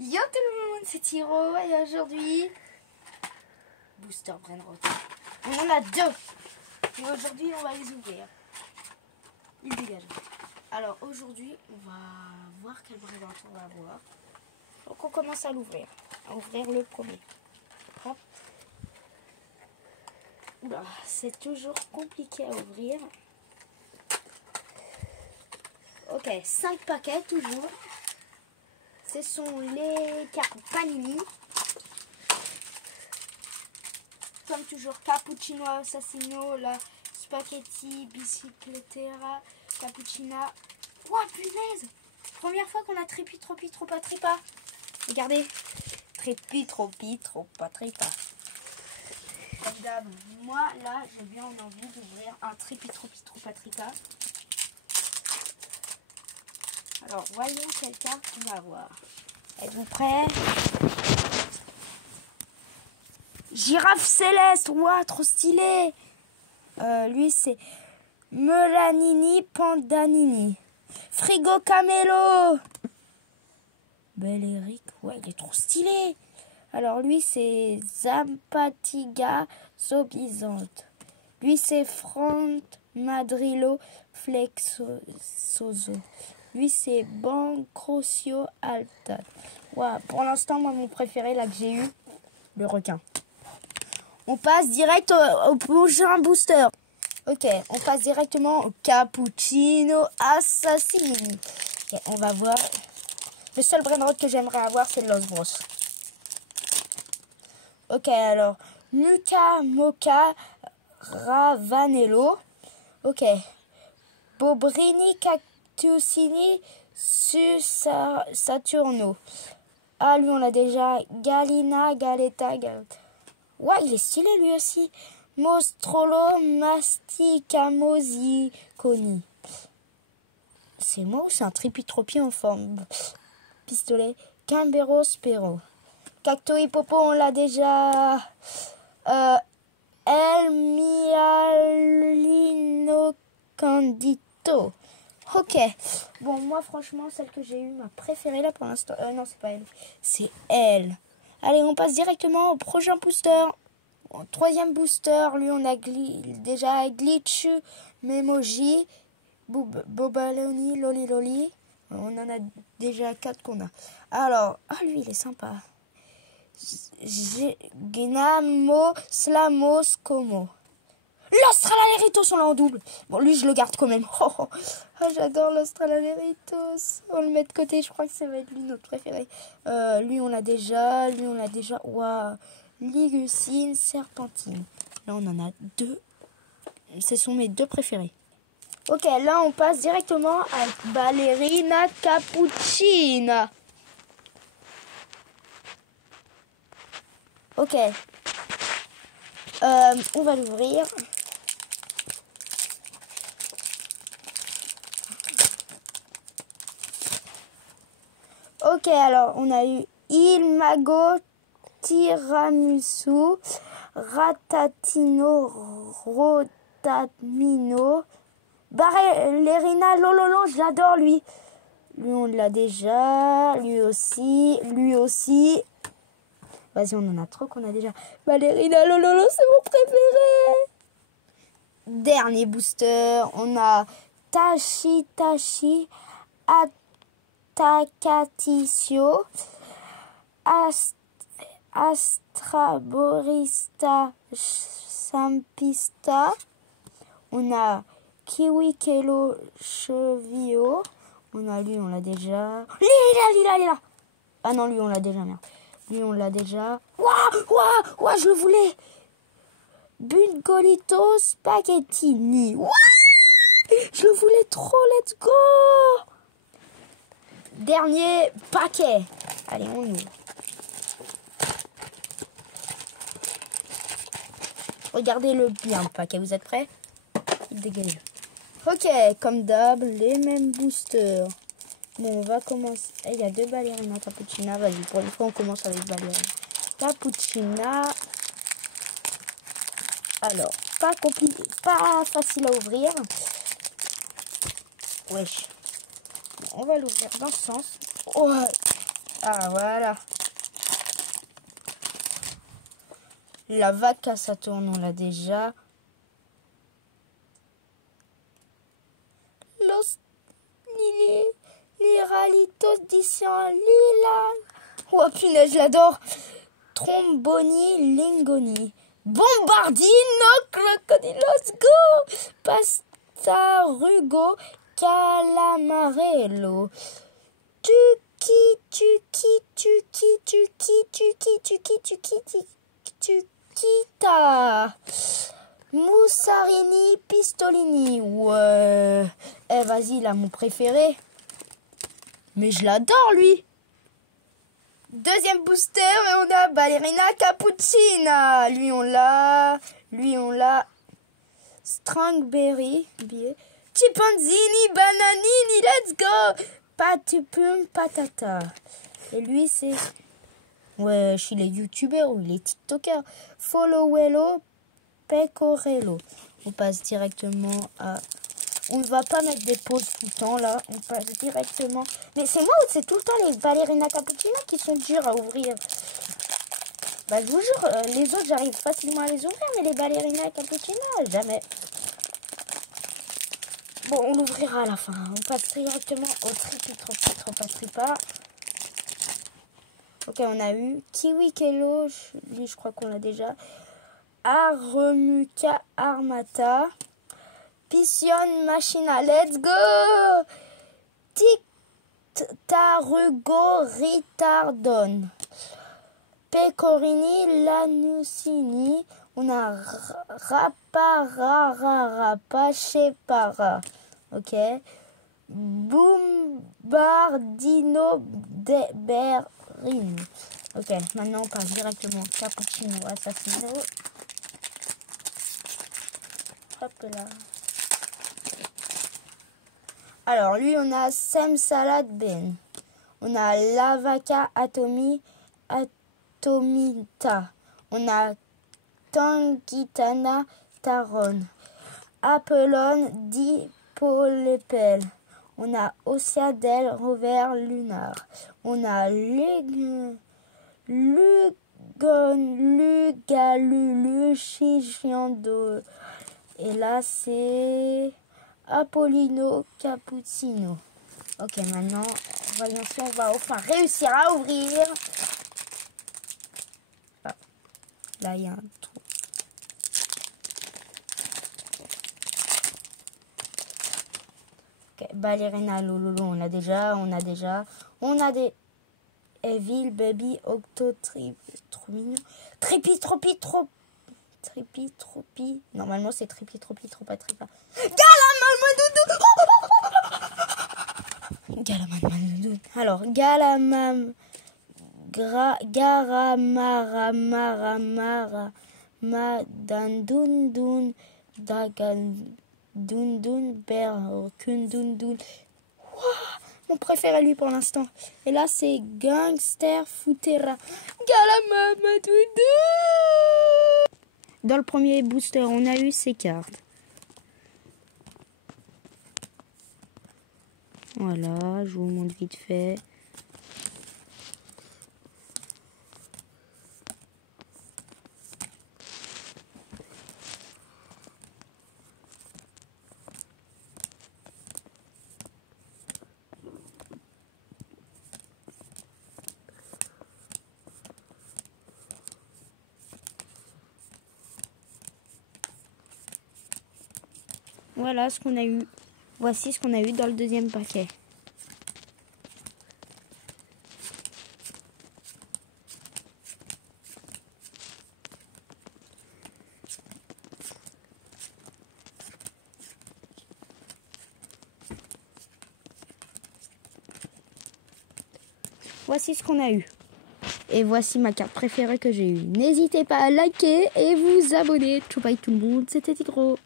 Yo tout le monde, c'est Tiro et aujourd'hui, Booster Brainrot. On en a deux. Et aujourd'hui, on va les ouvrir. Ils dégagent. Alors aujourd'hui, on va voir quel Brainrot on va avoir. Donc on commence à l'ouvrir. À ouvrir le premier. Hop. Oula, c'est toujours compliqué à ouvrir. Ok, 5 paquets toujours. Ce sont les cartes Panini. Comme toujours, Cappuccino Assassino, la Spaghetti Bicicletera, Cappuccina. Ouah, punaise! Première fois qu'on a Trépi, Tropi, Tropa, Tripa. Regardez. Trépi, Tropi, Tropa, Tripa. Comme d'hab, moi, là, j'ai bien envie d'ouvrir un Trépi, Tropi, Tropa, Tripa. Alors, voyons quelle carte on va avoir. Êtes-vous prêts? Girafe céleste, ouah, trop stylé. Lui, c'est Melanini Pandanini. Frigo Camelo. Bel Eric, ouais, il est trop stylé. Alors, lui, c'est Zampatiga Zobizante. Lui, c'est Front Madrillo Flexoso. Lui, c'est Bancrocio Alta. Ouais, pour l'instant, moi, mon préféré, là, que j'ai eu, le requin. On passe direct au prochain booster. Ok, on passe directement au Cappuccino Assassini. Okay, on va voir. Le seul Brainrot que j'aimerais avoir, c'est le Los Bros. Ok, alors, Muka Moka Ravanello. Ok. Bobrini Cactusini Saturno. Ah, lui, on l'a déjà. Galina Galeta Galeta. Ouais, il est stylé lui aussi. Mostrolo Masticamosiconi. C'est moi ou c'est un Tripitropi en forme? Pistolet. Cambero Spero. Cacto Hippopo, on l'a déjà. El Mialino Candito. Ok. Bon, moi, franchement, celle que j'ai eue, ma préférée là pour l'instant. Non, c'est pas elle. C'est elle. Allez, on passe directement au prochain booster. Au troisième booster, lui, on a déjà Glitchu, Memoji, Bobaloni, Loli Loli. On en a déjà 4 qu'on a. Alors, lui, il est sympa. Gnamo Slamos Como. L'Australaleritos, on l'a en double. Bon, lui, je le garde quand même. Oh, j'adore l'Australaleritos. On le met de côté, je crois que ça va être lui notre préféré. Lui, on l'a déjà. Lui, on l'a déjà. Waouh. Ligucine, Serpentine. Là, on en a 2. Ce sont mes 2 préférés. Ok, là, on passe directement à Ballerina Cappuccina. Ok. On va l'ouvrir. Ok, alors, on a eu Il Mago Tiramisu, Ratatino, Rotamino, Ballerina Lololo, j'adore lui. Lui, on l'a déjà. Lui aussi. Lui aussi. Vas-y, on en a trop qu'on a déjà. Ballerina Lololo, c'est mon préféré. Dernier booster. On a Tachi Atacaticio. Astraborista Sampista. On a Kiwi Kelo Chevio. On a lui, on l'a déjà. Lila. Ah non, lui, on l'a déjà, merde. Lui, on l'a déjà. Ouah, je le voulais. Bulgolito Spaghettini. Ouah, je le voulais trop, let's go. Dernier paquet. Allez, on ouvre. Regardez-le bien, le paquet. Vous êtes prêts? Il dégage. Ok, comme d'hab, les mêmes boosters. Bon, on va commencer. Il y a 2 Ballerina Cappuccina. Vas-y, pour une fois, on commence avec Ballerina Cappuccina. Alors, pas compliqué, pas facile à ouvrir. Wesh. Bon, on va l'ouvrir dans ce sens. Oh, Ah, voilà. La vaca Saturne, on l'a déjà. Les ralitos d'ici en lilas. Oh punaise, je l'adore. Tromboni, Lingoni. Bombardino, Crocodilos, go. Pastarugo, Calamarello. Tukita. Mussarini, Pistolini. Ouais. Eh, vas-y, là, mon préféré. Mais je l'adore, lui. Deuxième booster, et on a Ballerina Cappuccina. Lui, on l'a. Strangberry. Chimpanzini, Bananini, let's go. Patupum, Patata. Et lui, c'est... Ouais, il est youtubeur ou il est tiktoker. Followello, Pecorello. On passe directement à... On ne va pas mettre des pauses tout le temps, là. On passe directement... Mais c'est moi ou c'est tout le temps les Ballerina Cappuccina qui sont durs à ouvrir? Bah, je vous jure, les autres, j'arrive facilement à les ouvrir, mais les Ballerina Cappuccina, jamais. Bon, on l'ouvrira à la fin. On passe directement au tripa. Ok, on a eu Kiwi Kello. Lui, je crois qu'on l'a déjà. Armuca Armata. Piscion Machina, let's go! Tarugo Ritardon. Pecorini Lanusini. On a Raparararapa Chepara. Ok. Bombardino de Berrin. Ok, maintenant on passe directement Cappuccino Assassino. Hop là. Alors, lui, on a Sem Salad Ben. On a Lavaca Atomita. On a Tangitana Taron. Apelon Dipolepel. On a Ociadel Rover Lunar. On a Lugalulu Chichiando. Et là, c'est Apollino Cappuccino. Ok, maintenant, voyons si on va enfin réussir à ouvrir. Ah, là, il y a un trou. Ok, Ballerina Lololo, on a déjà. On a des Evil Baby Octotrip. Trop mignon. Tripi. Normalement, c'est Tripi, Tropa, Tripa. Galamam. Alors, Garamara, Madandundun, Dagandundun, Berkundundun. Mon préféré, lui, pour l'instant. Et là, c'est Gangster Futera. Galamamadoudou. Dans le premier booster, on a eu ces cartes. Voilà, je vous montre vite fait. Voilà ce qu'on a eu. Voici ce qu'on a eu dans le deuxième paquet. Voici ce qu'on a eu. Et voici ma carte préférée que j'ai eue. N'hésitez pas à liker et vous abonner. Ciao bye tout le monde, c'était Tigro.